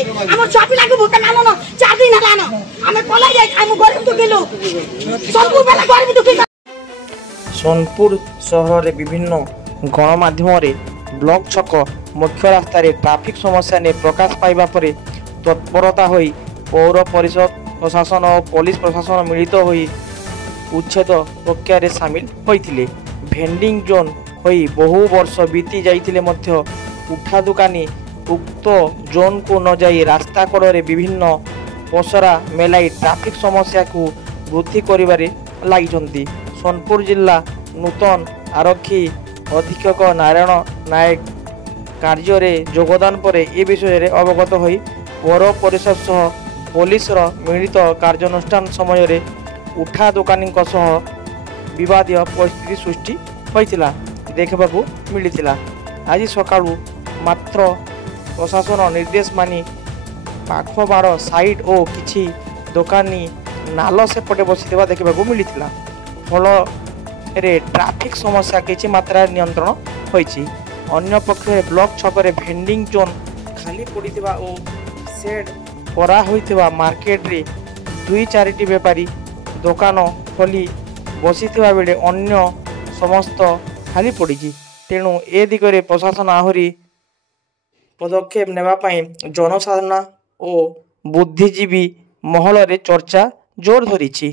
हम छुआ पिला को भूख मानो न 4 दिन हलान हमें पलाई जाय हम गरीब दुखी लोग सोनपुर बेला गरीब दुखी। सोनपुर सहर रे विभिन्न गणमाध्यम रे ब्लॉक छक मुख्य रास्ता रे ट्रैफिक समस्या ने प्रकाश पाइबा परे तत्परता होई पौर परिषद प्रशासन और पुलिस प्रशासन मिलित होई उच्छेद प्रक्रिया रे शामिल होइथिले। भेंडिंग जोन होई बहु वर्ष बीती जाइथिले मध्य उठा दुकानी उक्त जोन को न जाई रास्ता कड़े विभिन्न पसरा मेलाई ट्रैफिक समस्या को वृद्धि करिबारे लागिछंती। सोनपुर जिला नूतन आरक्षी अधीक्षक नारायण नायक कार्य रे योगदान पर ए विषय रे अवगत होई पौर परिषद सह पुलिस मिलित कार्यानुष्ठान समय रे उठा दुकानी सह विवादीय परिस्थिति सृष्टि होइतिला देखा मिलता। आज सकाळू मात्र प्रशासन निर्देश मानी पाखबार साइड और किछि दुकानी नाल सेपटे बसी देखा मिलता। फल रे ट्रैफिक समस्या किछि मात्रा नियंत्रण होइछि। अन्य पक्षे ब्लॉक छकरे भेंडिंग जोन खाली पड़िथिबा ओ सेड करा होइथिबा मार्केट रे 2-4टी व्यापारी दुकान खोली बसीथिबा बेले अन्य समस्त खाली पड़ी। तेणु ए दिगरे प्रशासन आहुरी पदक्षेप नेबा पई जनसाधारण और बुद्धिजीवी महल रे चर्चा जोर धरिछि।